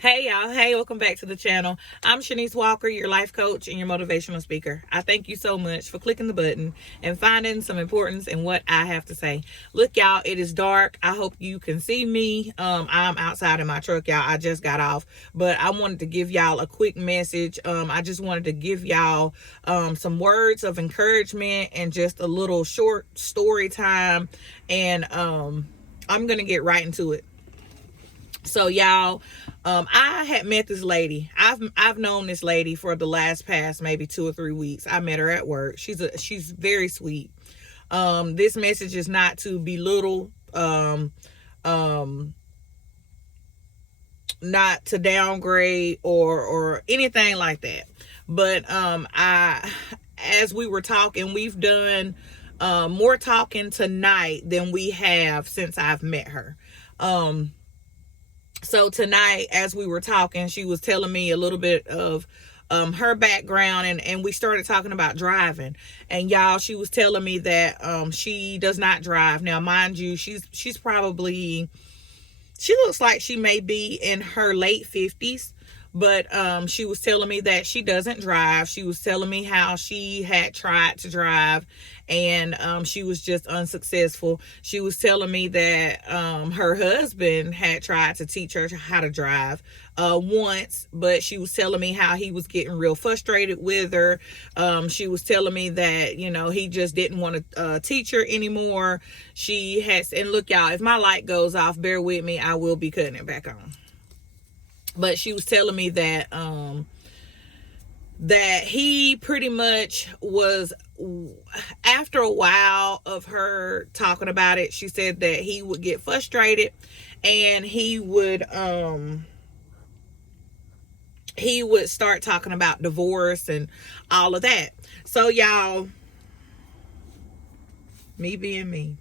Hey y'all, hey, welcome back to the channel. I'm Sha'Nese Walker, your life coach and your motivational speaker. I thank you so much for clicking the button and finding some importance in what I have to say. Look y'all, it is dark. I hope you can see me. I'm outside in my truck, y'all. I just got off, but I wanted to give y'all a quick message. I just wanted to give y'all some words of encouragement and just a little short story time, and I'm gonna get right into it. So y'all, I had met this lady. I've known this lady for the past maybe 2 or 3 weeks. I met her at work. She's very sweet. This message is not to belittle, um, not to downgrade or anything like that. But I as we were talking, we've done more talking tonight than we have since I've met her. So tonight, as we were talking, she was telling me a little bit of her background, and we started talking about driving. And y'all, she was telling me that she does not drive. Now, mind you, she's probably, she looks like she may be in her late 50s, but she was telling me that she doesn't drive. She was telling me how she had tried to drive, and she was just unsuccessful. She was telling me that her husband had tried to teach her how to drive once, but she was telling me how he was getting real frustrated with her. She was telling me that, he just didn't want to teach her anymore. She has, and look y'all, if my light goes off, bear with me, I will be cutting it back on. But she was telling me that he pretty much was, after a while of her talking about it, she said that he would get frustrated, and he would start talking about divorce and all of that. So y'all, me being me,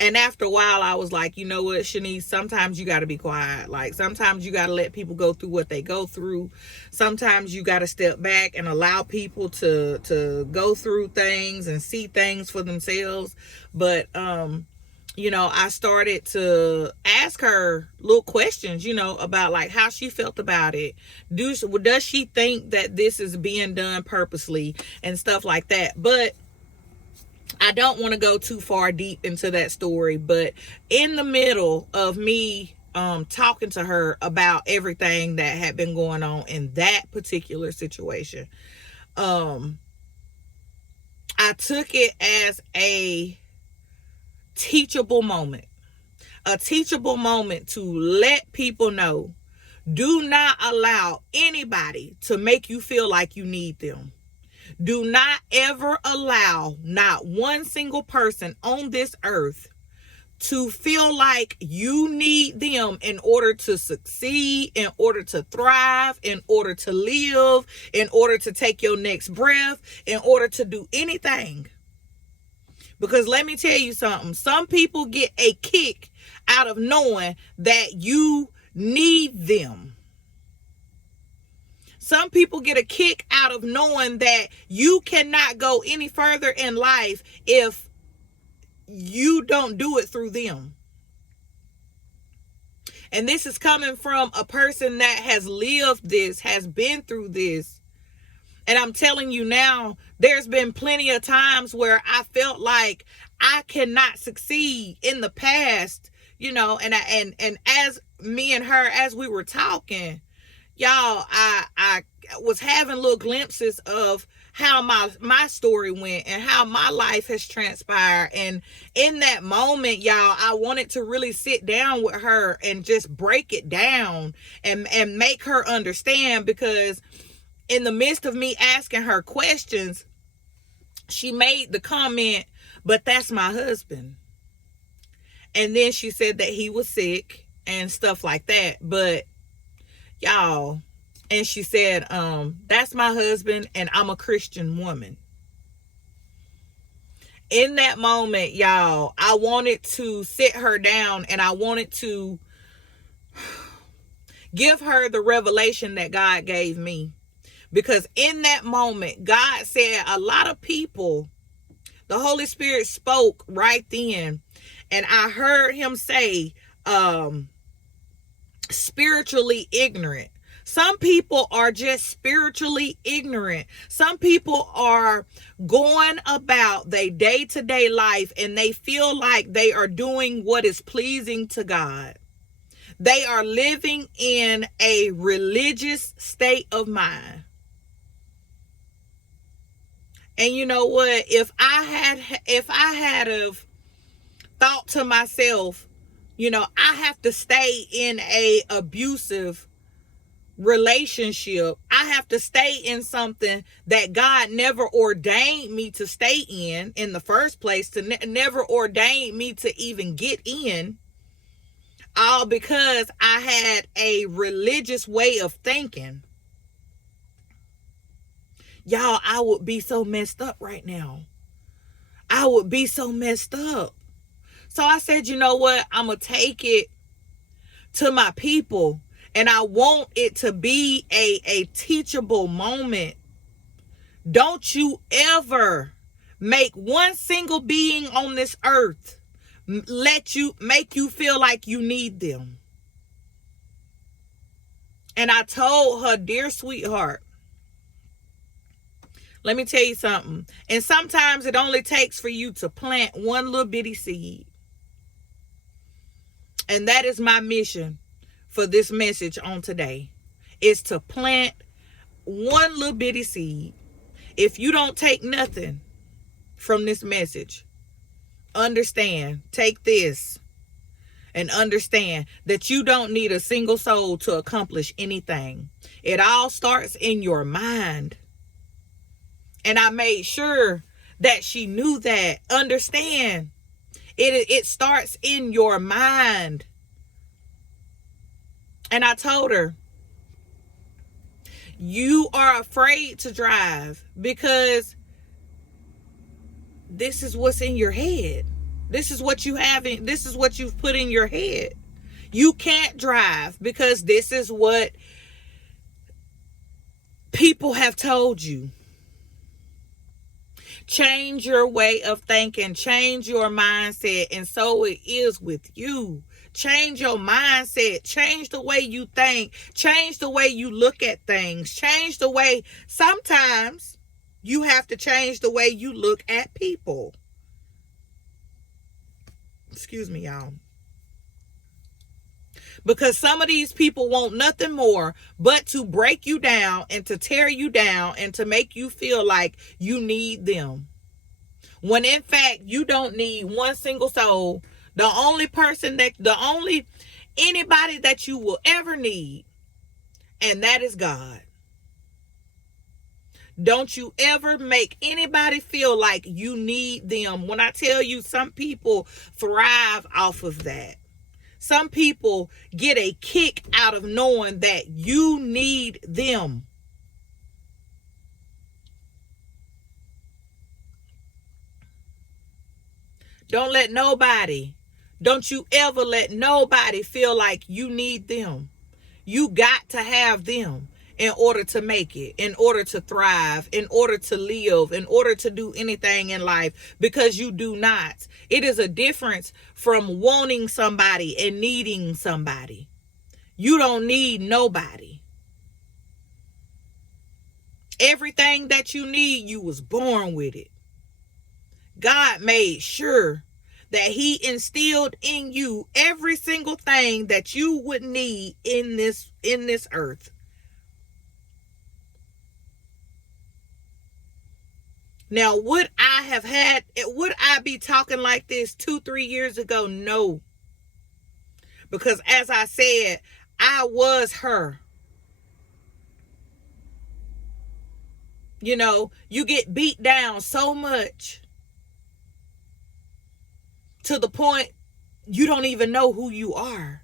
and after a while, I was like, you know what, Sha'Nese, sometimes you got to be quiet. Like, sometimes you got to let people go through what they go through. Sometimes you got to step back and allow people to go through things and see things for themselves. But, I started to ask her little questions, about like how she felt about it. Does she think that this is being done purposely and stuff like that? But I don't want to go too far deep into that story, but in the middle of me talking to her about everything that had been going on in that particular situation, I took it as a teachable moment. A teachable moment to let people know, do not allow anybody to make you feel like you need them. Do not ever allow not one single person on this earth to feel like you need them in order to succeed, in order to thrive, in order to live, in order to take your next breath, in order to do anything. Because let me tell you something. Some people get a kick out of knowing that you need them. Some people get a kick out of knowing that you cannot go any further in life if you don't do it through them. And this is coming from a person that has lived this, has been through this. And I'm telling you now, there's been plenty of times where I felt like I cannot succeed in the past, and as me and her, as we were talking, y'all, I was having little glimpses of how my story went and how my life has transpired. And in that moment, y'all, I wanted to really sit down with her and just break it down and make her understand, because in the midst of me asking her questions, she made the comment, but that's my husband. And then she said that he was sick and stuff like that. But y'all, and she said, that's my husband, and I'm a Christian woman. In that moment, y'all, I wanted to sit her down, and I wanted to give her the revelation that God gave me. Because in that moment, God said a lot of people, the Holy Spirit spoke right then, and I heard him say, spiritually ignorant. Some people are just spiritually ignorant. Some people are going about their day-to-day life and they feel like they are doing what is pleasing to God. They are living in a religious state of mind. And you know what? If I had have thought to myself, I have to stay in a abusive relationship. I have to stay in something that God never ordained me to stay in the first place, to never ordained me to even get in, all because I had a religious way of thinking. Y'all, I would be so messed up right now. I would be so messed up. So I said, you know what? I'm going to take it to my people. And I want it to be a teachable moment. Don't you ever make one single being on this earth make you feel like you need them. And I told her, dear sweetheart, let me tell you something. And sometimes it only takes for you to plant one little bitty seed. And that is my mission for this message on today, is to plant one little bitty seed. If you don't take nothing from this message, understand, take this and understand that you don't need a single soul to accomplish anything. It all starts in your mind. And I made sure that she knew that. Understand, it starts in your mind. And I told her, you are afraid to drive because this is what's in your head. This is what you have in, this is what you've put in your head. You can't drive because this is what people have told you. Change your way of thinking, change your mindset, and so it is with you. Change your mindset, change the way you think, change the way you look at things, change the way, sometimes you have to change the way you look at people. Excuse me, y'all. Because some of these people want nothing more but to break you down and to tear you down and to make you feel like you need them. When in fact, you don't need one single soul. The only anybody that you will ever need, and that is God. Don't you ever make anybody feel like you need them. When I tell you, some people thrive off of that. Some people get a kick out of knowing that you need them. Don't you ever let nobody feel like you need them. You got to have them in order to make it, in order to thrive, in order to live, in order to do anything in life, because you do not. It is a difference from wanting somebody and needing somebody. You don't need nobody. Everything that you need, you was born with it. God made sure that he instilled in you every single thing that you would need in this earth. Now, would I be talking like this 2-3 years ago? No. Because as I said, I was her. You get beat down so much to the point you don't even know who you are.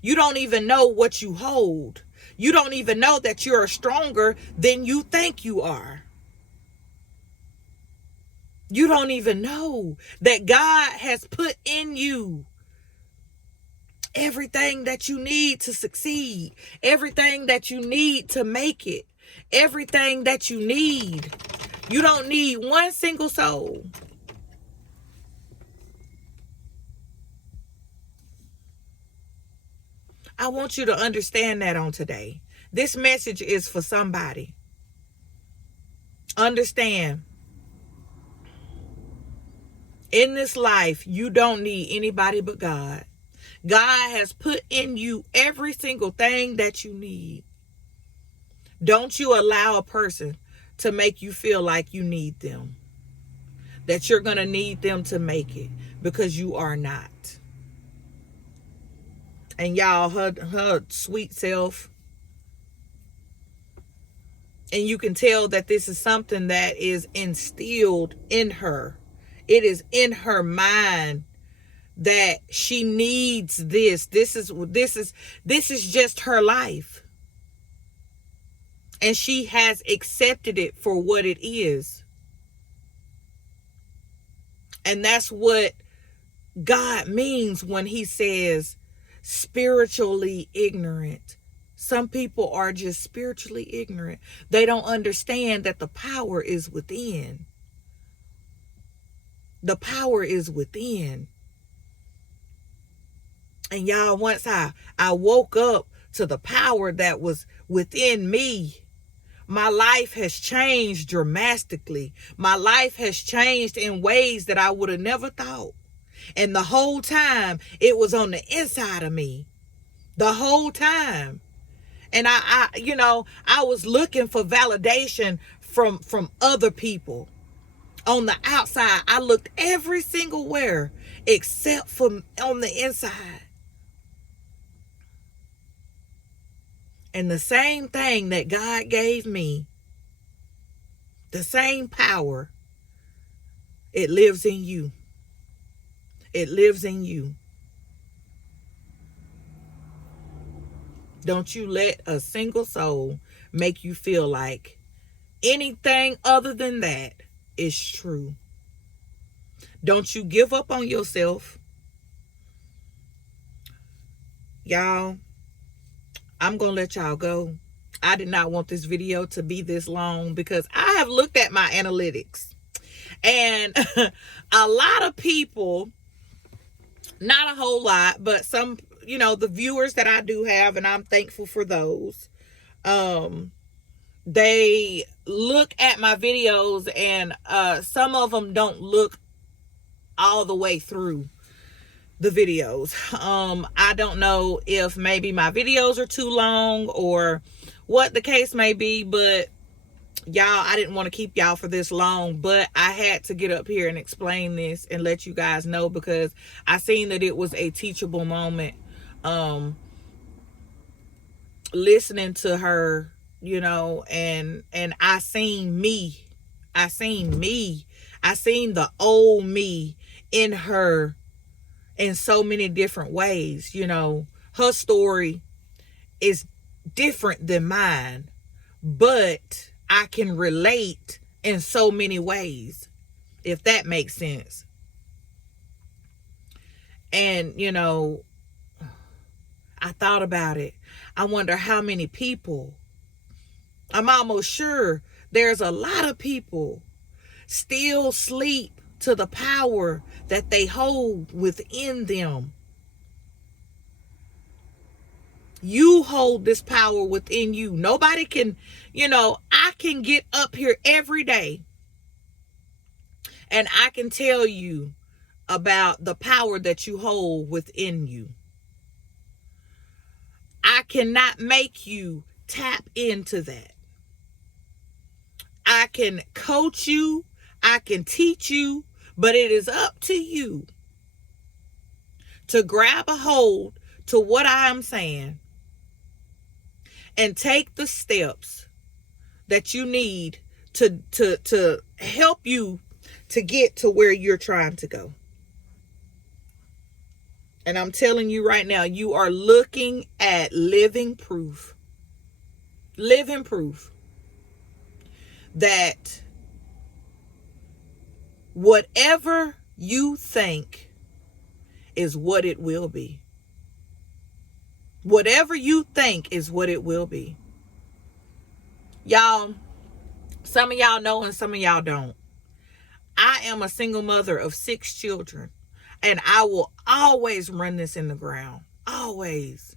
You don't even know what you hold. You don't even know that you're stronger than you think you are. You don't even know that God has put in you everything that you need to succeed, everything that you need to make it, everything that you need. You don't need one single soul. I want you to understand that on today. This message is for somebody. Understand, in this life, you don't need anybody but God. God has put in you every single thing that you need. Don't you allow a person to make you feel like you need them, that you're going to need them to make it, because you are not. And y'all, her sweet self, and you can tell that this is something that is instilled in her. It is in her mind that she needs this. This is just her life. And she has accepted it for what it is. And that's what God means when he says spiritually ignorant. Some people are just spiritually ignorant. They don't understand that the power is within. The power is within. And y'all, once I woke up to the power that was within me, my life has changed dramatically. My life has changed in ways that I would have never thought. And the whole time, it was on the inside of me. The whole time. And I was looking for validation from other people. On the outside, I looked every single where except for on the inside. And the same thing that God gave me, the same power, it lives in you. It lives in you. Don't you let a single soul make you feel like anything other than that is true. Don't you give up on yourself. Y'all, I'm going to let y'all go. I did not want this video to be this long because I have looked at my analytics. And a lot of people, not a whole lot, but some, the viewers that I do have, and I'm thankful for those, they look at my videos and some of them don't look all the way through the videos. I don't know if maybe my videos are too long or what the case may be, but y'all, I didn't want to keep y'all for this long, but I had to get up here and explain this and let you guys know because I seen that it was a teachable moment. Listening to her, and I seen me. I seen the old me in her in so many different ways. Her story is different than mine, but I can relate in so many ways, if that makes sense. And, I thought about it. I wonder how many people, I'm almost sure there's a lot of people still sleep to the power that they hold within them. You hold this power within you. Nobody can, I can get up here every day and I can tell you about the power that you hold within you. I cannot make you tap into that. I can coach you, I can teach you, but it is up to you to grab a hold to what I am saying and take the steps that you need to help you to get to where you're trying to go. And I'm telling you right now, you are looking at living proof that whatever you think is what it will be. Whatever you think is what it will be. Y'all, some of y'all know and some of y'all don't. I am a single mother of 6 children. And I will always run this in the ground. Always.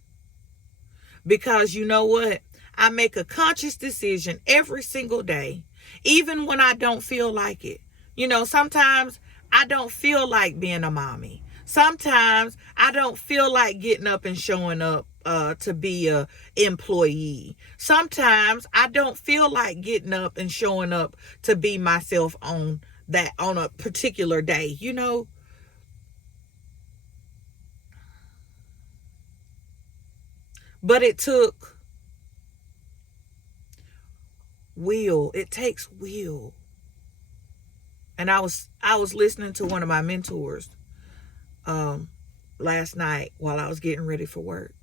Because you know what? I make a conscious decision every single day, even when I don't feel like it. You know, sometimes I don't feel like being a mommy. Sometimes I don't feel like getting up and showing up to be a employee. Sometimes I don't feel like getting up and showing up to be myself on a particular day, you know. But it took will. It takes will. And I was listening to one of my mentors last night while I was getting ready for work.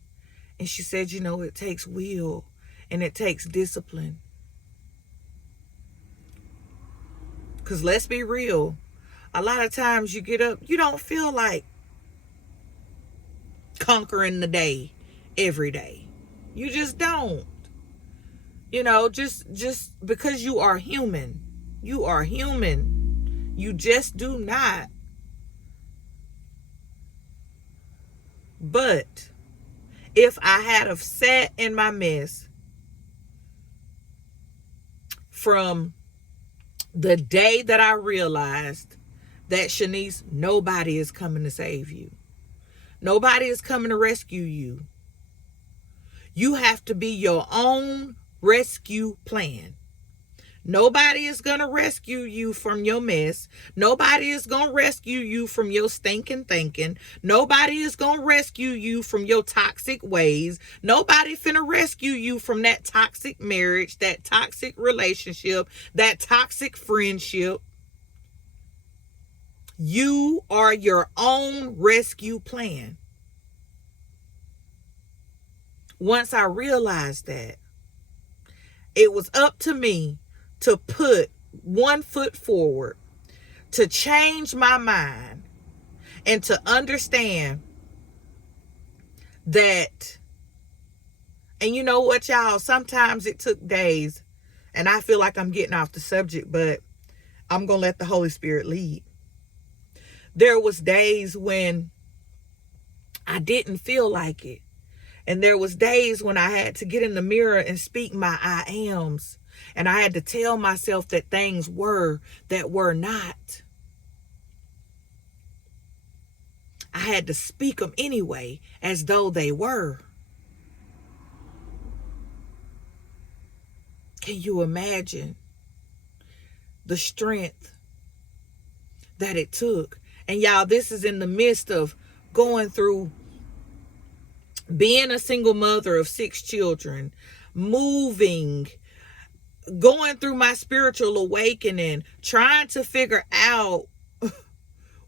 And she said, you know, it takes will and it takes discipline. Because let's be real, a lot of times you get up, you don't feel like conquering the day every day. You just don't. You know, just because you are human. You are human. You just do not. But if I had have sat in my mess from the day that I realized that, Sha'Nese, nobody is coming to save you. Nobody is coming to rescue you. You have to be your own rescue plan. Nobody is going to rescue you from your mess. Nobody is going to rescue you from your stinking thinking. Nobody is going to rescue you from your toxic ways. Nobody finna rescue you from that toxic marriage, that toxic relationship, that toxic friendship. You are your own rescue plan. Once I realized that, it was up to me to put one foot forward, to change my mind, and to understand that, and you know what, y'all, sometimes it took days, and I feel like I'm getting off the subject, but I'm going to let the Holy Spirit lead. There was days when I didn't feel like it. And there was days when I had to get in the mirror and speak my I ams. And I had to tell myself that things were that were not. I had to speak them anyway, as though they were. Can you imagine the strength that it took? And y'all, this is in the midst of going through being a single mother of 6 children, moving, going through my spiritual awakening, trying to figure out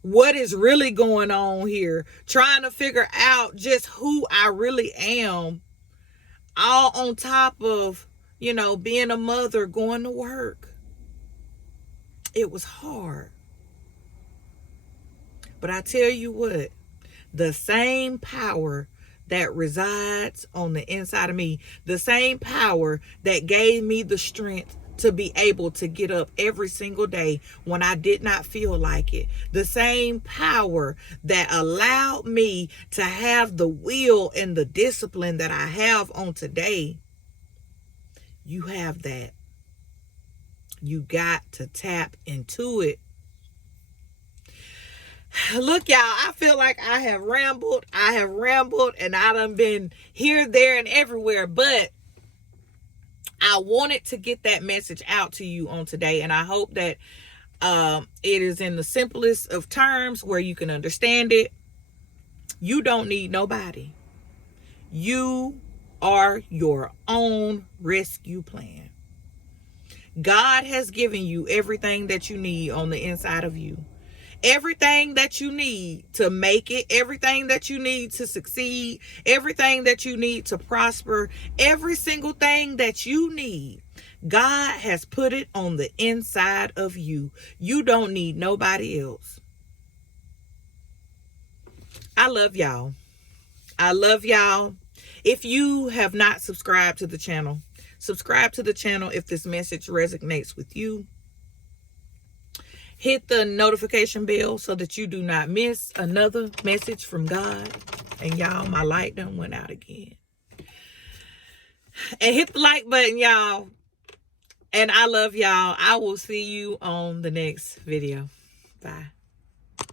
what is really going on here, trying to figure out just who I really am, all on top of, you know, being a mother, going to work. It was hard. But I tell you what, the same power that resides on the inside of me, the same power that gave me the strength to be able to get up every single day when I did not feel like it, the same power that allowed me to have the will and the discipline that I have on today, you have that. You got to tap into it. Look, y'all, I feel like I have rambled, and I done been here, there, and everywhere, but I wanted to get that message out to you on today, and I hope that it is in the simplest of terms where you can understand it. You don't need nobody. You are your own rescue plan. God has given you everything that you need on the inside of you. Everything that you need to make it, everything that you need to succeed, everything that you need to prosper, every single thing that you need, God has put it on the inside of you. You don't need nobody else. I love y'all. I love y'all. If you have not subscribed to the channel, subscribe to the channel if this message resonates with you. Hit the notification bell so that you do not miss another message from God. And y'all, my light done went out again. And hit the like button, y'all. And I love y'all. I will see you on the next video. Bye.